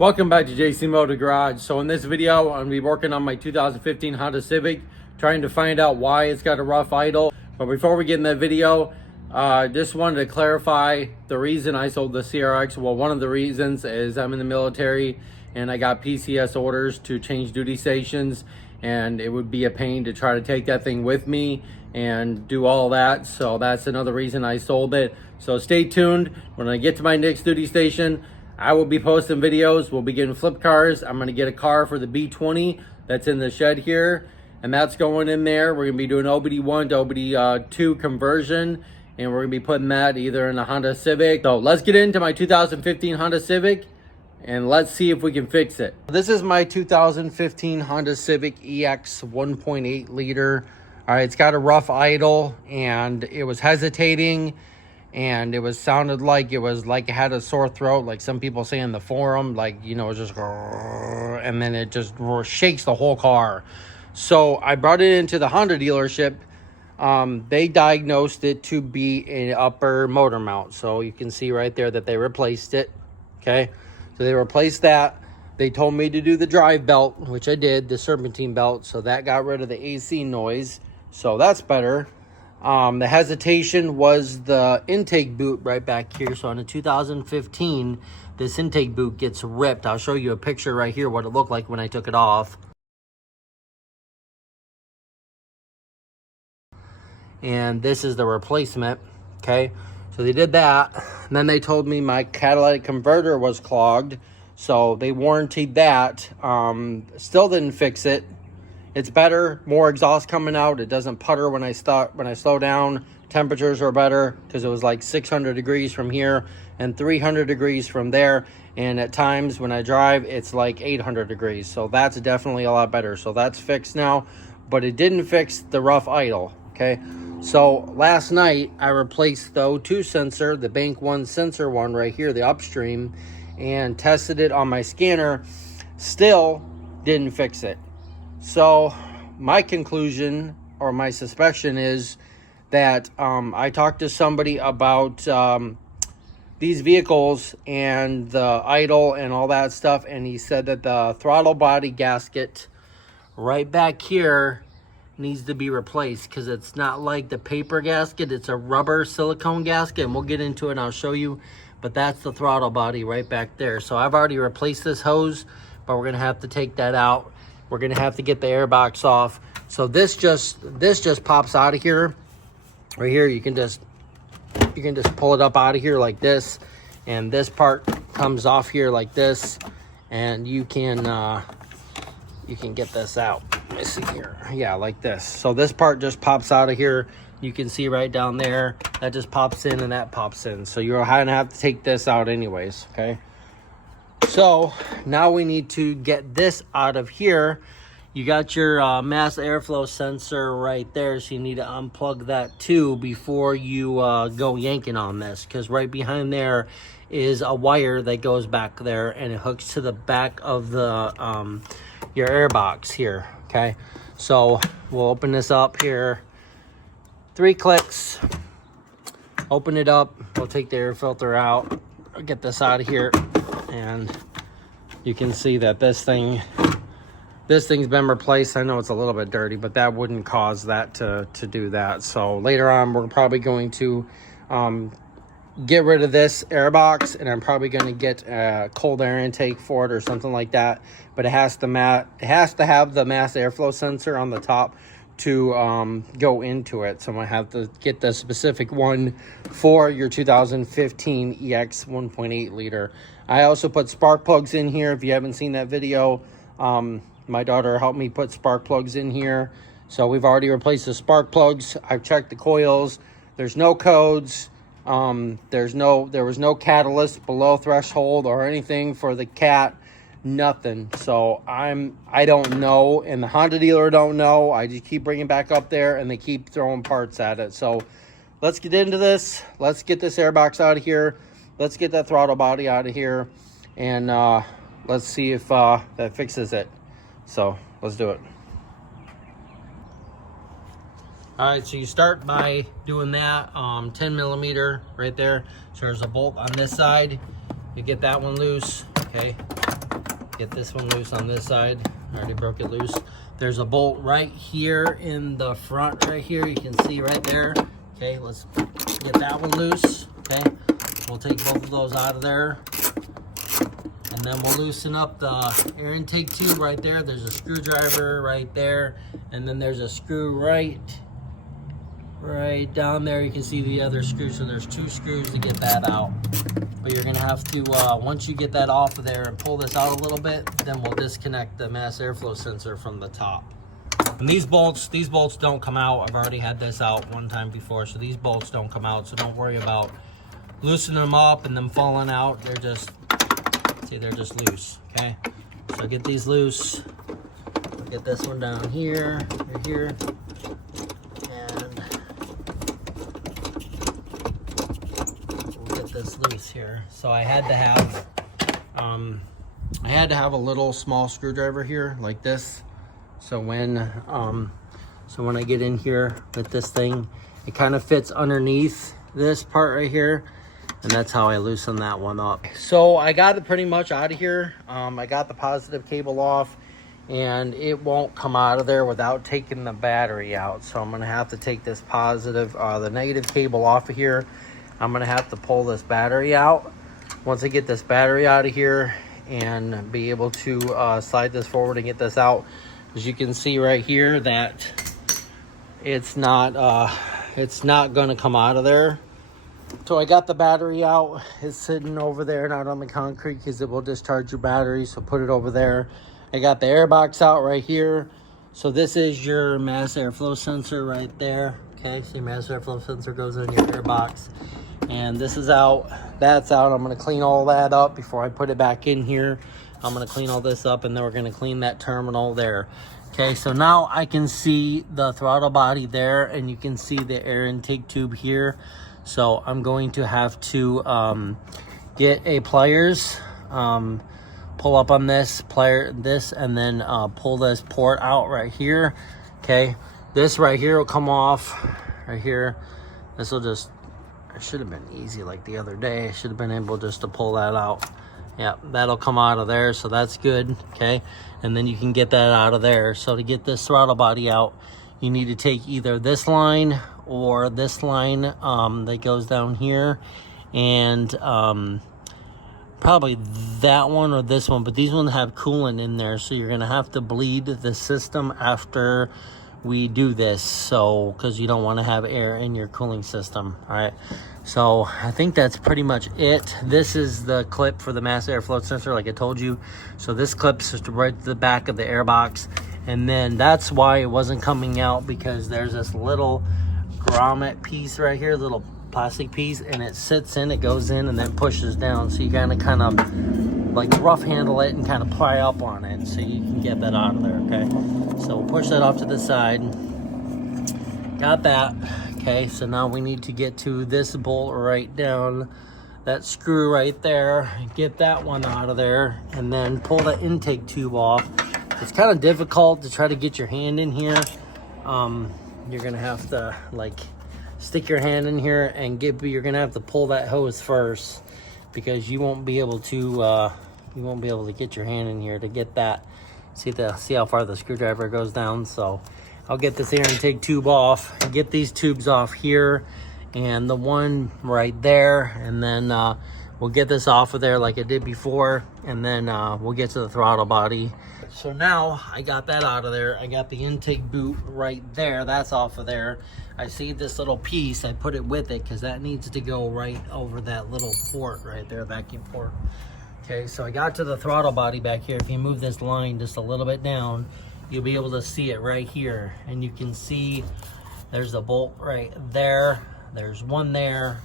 Welcome back to JC Motor Garage. So in this video, I'm going to be working on my 2015 Honda Civic, trying to find out why it's got a rough idle. But before we get in that video, just wanted to clarify the reason I sold the CRX. Well, one of the reasons is I'm in the military and I got PCS orders to change duty stations, and it would be a pain to try to take that thing with me and do all that. So that's another reason I sold it. So stay tuned. When I get to my next duty station, I will be posting videos. We'll be getting flip cars. I'm going to get a car for the B20 that's in the shed here, and that's going in there. We're going to be doing OBD1 to OBD2 conversion, and we're going to be putting that either in a Honda Civic. So let's get into my 2015 Honda Civic, and let's see if we can fix it. This is my 2015 Honda Civic EX 1.8 liter. All right, it's got a rough idle, and it was hesitating. And it sounded like it had a sore throat, like some people say in the forum, like, you know, it's just, and then it just shakes the whole car. So I brought it into the Honda dealership. They diagnosed it to be an upper motor mount. So you can see right there that they replaced it. Okay, so they replaced that. They told me to do the drive belt, which I did, the serpentine belt. So that got rid of the AC noise. So that's better. The hesitation was the intake boot right back here. So on a 2015, this intake boot gets ripped. I'll show you a picture right here, what it looked like when I took it off. And this is the replacement, okay? So they did that. And then they told me my catalytic converter was clogged. So they warranted that. Still didn't fix it. It's better, more exhaust coming out. It doesn't putter when I slow down. Temperatures are better because it was like 600 degrees from here and 300 degrees from there. And at times when I drive, it's like 800 degrees. So that's definitely a lot better. So that's fixed now, but it didn't fix the rough idle, okay? So last night I replaced the O2 sensor, the Bank 1 sensor one right here, the upstream, and tested it on my scanner. Still didn't fix it. So my conclusion or my suspicion is that I talked to somebody about these vehicles and the idle and all that stuff, and he said that the throttle body gasket right back here needs to be replaced because it's not like the paper gasket. It's a rubber silicone gasket, and we'll get into it and I'll show you. But that's the throttle body right back there. So I've already replaced this hose, but we're going to have to take that out. We're going to have to get the air box off. So this just pops out of here. Right here, you can just pull it up out of here like this, and this part comes off here like this, and you can get this out. Let me see here. Yeah, like this. So this part just pops out of here. You can see right down there. That just pops in and that pops in. So you're going to have to take this out anyways, okay? So now we need to get this out of here. You got your mass airflow sensor right there, so you need to unplug that too before you go yanking on this, because right behind there is a wire that goes back there and it hooks to the back of the your air box here. Okay, so we'll open this up here. 3 clicks. Open it up. We'll take the air filter out. I'll get this out of here. And you can see that this thing's been replaced. I know it's a little bit dirty, but that wouldn't cause that to do that. So later on, we're probably going to get rid of this air box, and I'm probably going to get a cold air intake for it or something like that. But it has to have the mass airflow sensor on the top to go into it. So I'm gonna have to get the specific one for your 2015 EX 1.8 liter. I also put spark plugs in here. If you haven't seen that video, my daughter helped me put spark plugs in here. So we've already replaced the spark plugs. I've checked the coils. There's no codes. There was no catalyst below threshold or anything for the cat. Nothing. So I don't know, and the Honda dealer don't know. I just keep bringing back up there and they keep throwing parts at it. So let's get into this. Let's get this airbox out of here. Let's get that throttle body out of here, and let's see if that fixes it. So let's do it. All right, so you start by doing that 10 millimeter right there. So there's a bolt on this side. You get that one loose, okay? Get this one loose on this side. I already broke it loose. There's a bolt right here in the front right here. You can see right there. Okay, let's get that one loose. Okay, we'll take both of those out of there. And then we'll loosen up the air intake tube right there. There's a screwdriver right there. And then there's a screw right down there. You can see the other screw. So there's 2 screws to get that out. But you're gonna have to, once you get that off of there and pull this out a little bit, then we'll disconnect the mass airflow sensor from the top. And these bolts don't come out. I've already had this out one time before, so these bolts don't come out. So don't worry about loosening them up and them falling out. They're just, see, they're just loose, okay? So get these loose. Get this one down here, right here. This loose here. So I had to have a little small screwdriver here like this. So when I get in here with this thing, it kind of fits underneath this part right here, and that's how I loosen that one up. So I got it pretty much out of here. I got the positive cable off, and it won't come out of there without taking the battery out. So I'm gonna have to take this the negative cable off of here. I'm gonna have to pull this battery out. Once I get this battery out of here and be able to slide this forward and get this out, as you can see right here that it's not gonna come out of there. So I got the battery out. It's sitting over there, not on the concrete, because it will discharge your battery. So put it over there. I got the air box out right here. So this is your mass airflow sensor right there. Okay, so your mass airflow sensor goes in your air box. And this is out, that's out. I'm gonna clean all that up before I put it back in here. I'm gonna clean all this up, and then we're gonna clean that terminal there. Okay, so now I can see the throttle body there, and you can see the air intake tube here. So I'm going to have to get a pliers, pull up on this, and then pull this port out right here. Okay, this right here will come off right here. This will just, it should have been easy like the other day. I should have been able just to pull that out. Yeah, that'll come out of there, so that's good. Okay, and then you can get that out of there. So to get this throttle body out, you need to take either this line or this line that goes down here, and probably that one or this one, but these ones have coolant in there, so you're gonna have to bleed the system after we do this, so because you don't want to have air in your cooling system. All right, so I think that's pretty much it. This is the clip for the mass airflow sensor, like I told you. So this clips just right to the back of the air box, and then that's why it wasn't coming out, because there's this little grommet piece right here, little plastic piece, and it sits in, it goes in, and then pushes down. So you gotta kind of like rough handle it and kind of pry up on it so you can get that out of there. Okay, so we'll push that off to the side. Got that. Okay, so now we need to get to this bolt right down, that screw right there, get that one out of there, and then pull the intake tube off. It's kind of difficult to try to get your hand in here. You're gonna have to like stick your hand in here and you're gonna have to pull that hose first, because you won't be able to get your hand in here to get that. See how far the screwdriver goes down. So I'll get this air intake tube off, get these tubes off here and the one right there, and then we'll get this off of there like I did before, and then we'll get to the throttle body. So now I got that out of there. I got the intake boot right there, that's off of there. I see this little piece, I put it with it because that needs to go right over that little port right there, vacuum port. Okay, so I got to the throttle body back here. If you move this line just a little bit down, you'll be able to see it right here, and you can see there's a bolt right there, there's one there,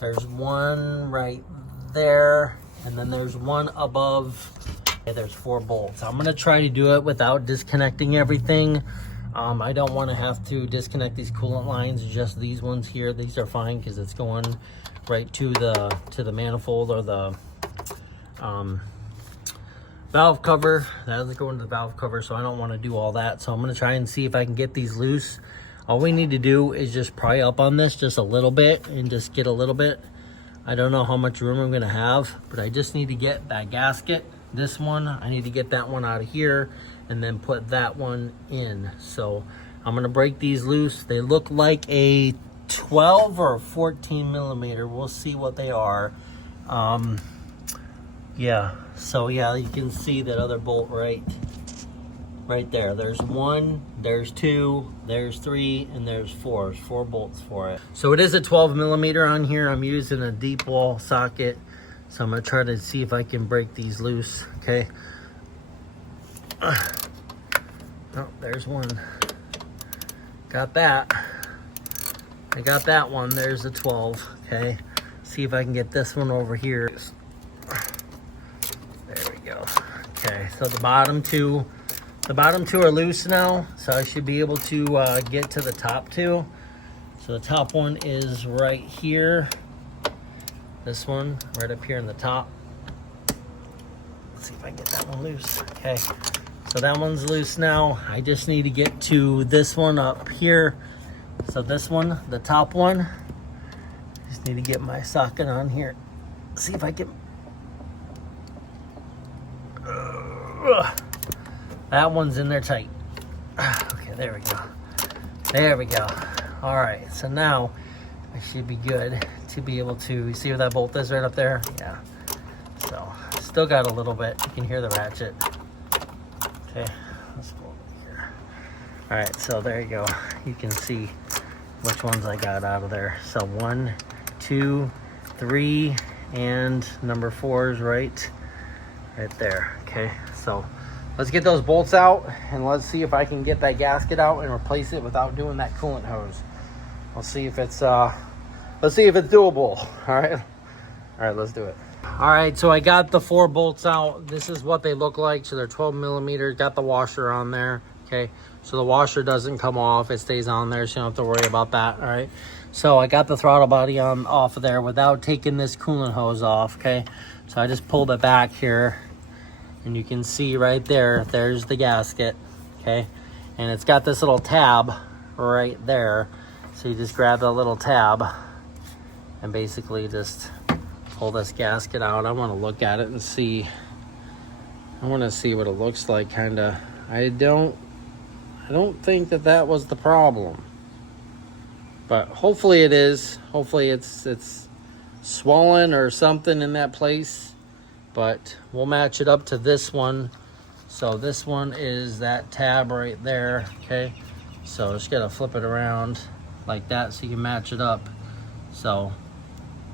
there's one right there, and then there's one above. Okay, there's 4 bolts. I'm gonna try to do it without disconnecting everything. I don't want to have to disconnect these coolant lines, just these ones here. These are fine because it's going right to the manifold or the valve cover. That doesn't go into the valve cover, so I don't want to do all that. So I'm going to try and see if I can get these loose. All we need to do is just pry up on this just a little bit and just get a little bit. I don't know how much room I'm going to have, but I just need to get that gasket this one, I need to get that one out of here and then put that one in. So I'm gonna break these loose. They look like a 12 or a 14 millimeter. We'll see what they are. Yeah, so yeah, you can see that other bolt right there. There's one, there's two, there's three, and there's four. There's 4 bolts for it. So it is a 12 millimeter on here. I'm using a deep wall socket. So I'm gonna try to see if I can break these loose, okay? Oh, there's one. Got that. I got that one. There's the 12, okay? See if I can get this one over here. There we go. Okay, so the bottom two are loose now, so I should be able to get to the top 2. So the top one is right here. This one right up here in the top. Let's see if I can get that one loose. Okay, so that one's loose now. I just need to get to this one up here. So this one, the top one, just need to get my socket on here. See if I can. That one's in there tight. Okay, there we go. There we go. All right, so now I should be good to be able to, you see where that bolt is right up there? Yeah. So still got a little bit. You can hear the ratchet. Okay, let's go over here. All right, so there you go. You can see which ones I got out of there. So 1, 2, 3, and number 4 is right there. Okay, so let's get those bolts out and let's see if I can get that gasket out and replace it without doing that coolant hose. Let's see if it's doable. All right, let's do it. All right, so I got the 4 bolts out. This is what they look like. So they're 12 millimeters. Got the washer on there. Okay, so the washer doesn't come off. It stays on there, so you don't have to worry about that. All right, so I got the throttle body on off of there without taking this coolant hose off. Okay, so I just pulled it back here, and you can see right there, there's the gasket. Okay, and it's got this little tab right there. So you just grab the little tab and basically just pull this gasket out. I want to look at it and see. I want to see what it looks like, kind of. I don't think that was the problem, but hopefully it is. Hopefully it's swollen or something in that place, but we'll match it up to this one. So this one is that tab right there. Okay, so just gotta flip it around like that so you can match it up. So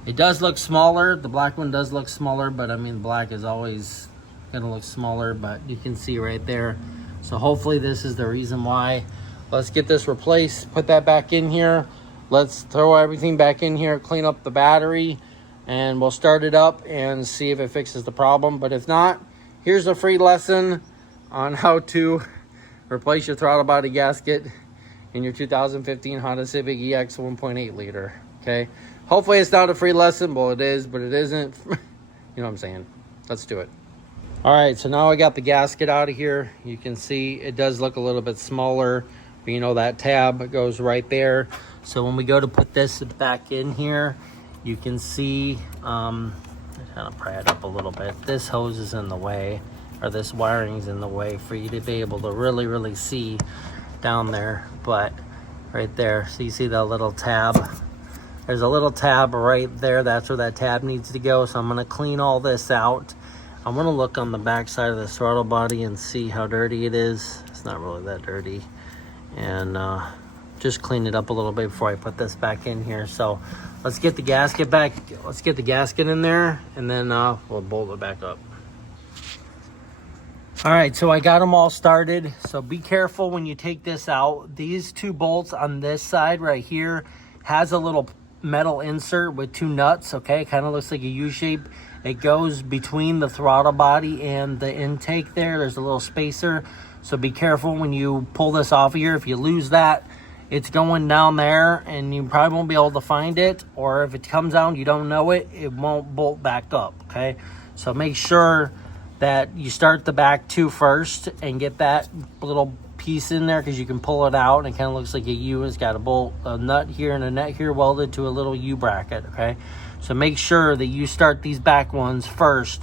it does look smaller. The black one does look smaller, but I mean, black is always gonna look smaller, but you can see right there. So hopefully this is the reason why. Let's get this replaced, put that back in here. Let's throw everything back in here, clean up the battery, and we'll start it up and see if it fixes the problem. But if not, here's a free lesson on how to replace your throttle body gasket in your 2015 Honda Civic EX 1.8 liter. Okay, hopefully it's not a free lesson. Well, it is, but it isn't. You know what I'm saying? Let's do it. All right, so now I got the gasket out of here. You can see it does look a little bit smaller, but you know that tab goes right there. So when we go to put this back in here, you can see, kind of pry it up a little bit. This hose is in the way, or this wiring's in the way for you to be able to really see down there. But right there, so you see that little tab. There's a little tab right there. That's where that tab needs to go. So I'm gonna clean all this out. I want to look on the back side of the throttle body and see how dirty it is. It's not really that dirty. And just clean it up a little bit before I put this back in here. So let's get the gasket back. Let's get the gasket in there, and then we'll bolt it back up. All right, so I got them all started. So be careful when you take this out. These 2 bolts on this side right here has a little metal insert with 2 nuts. Okay, kind of looks like a U shape. It goes between the throttle body and the intake there. There's a little spacer. So be careful when you pull this off of here. If you lose that, it's going down there and you probably won't be able to find it. Or if it comes out and you don't know it, it won't bolt back up, okay? So make sure that you start the back 2 first and get that little piece in there, because you can pull it out and it kind of looks like a U. It's got a bolt, a nut here and a nut here welded to a little U bracket, okay? So make sure that you start these back ones first.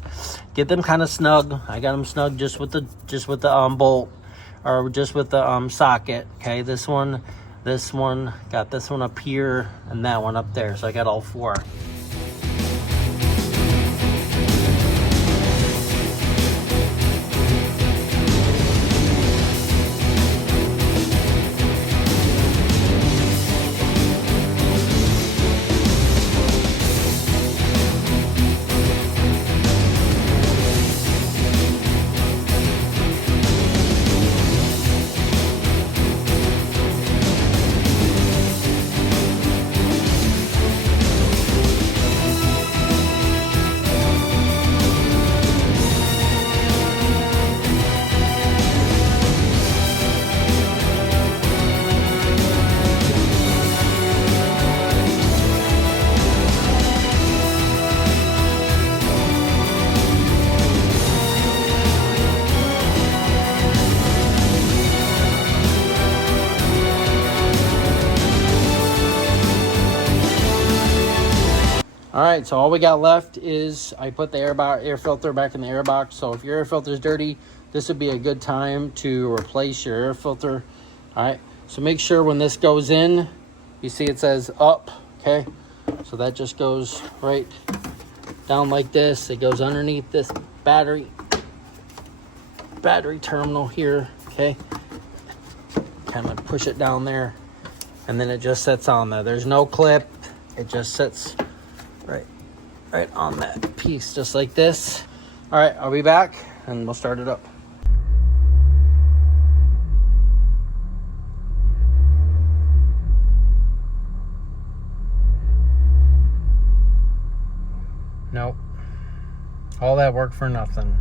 Get them kind of snug. I got them snug just with the bolt, or just with the socket. Okay, this one, got this one up here, and that one up there. So I got all 4. All right, so all we got left is I put the air filter back in the air box. So if your air filter is dirty, this would be a good time to replace your air filter. All right, so make sure when this goes in, you see it says up, okay? So that just goes right down like this. It goes underneath this battery terminal here, okay? Kind of push it down there, and then it just sits on there. There's no clip. It just sits right on that piece, just like this. All right, I'll be back and we'll start it up. Nope. All that work for nothing.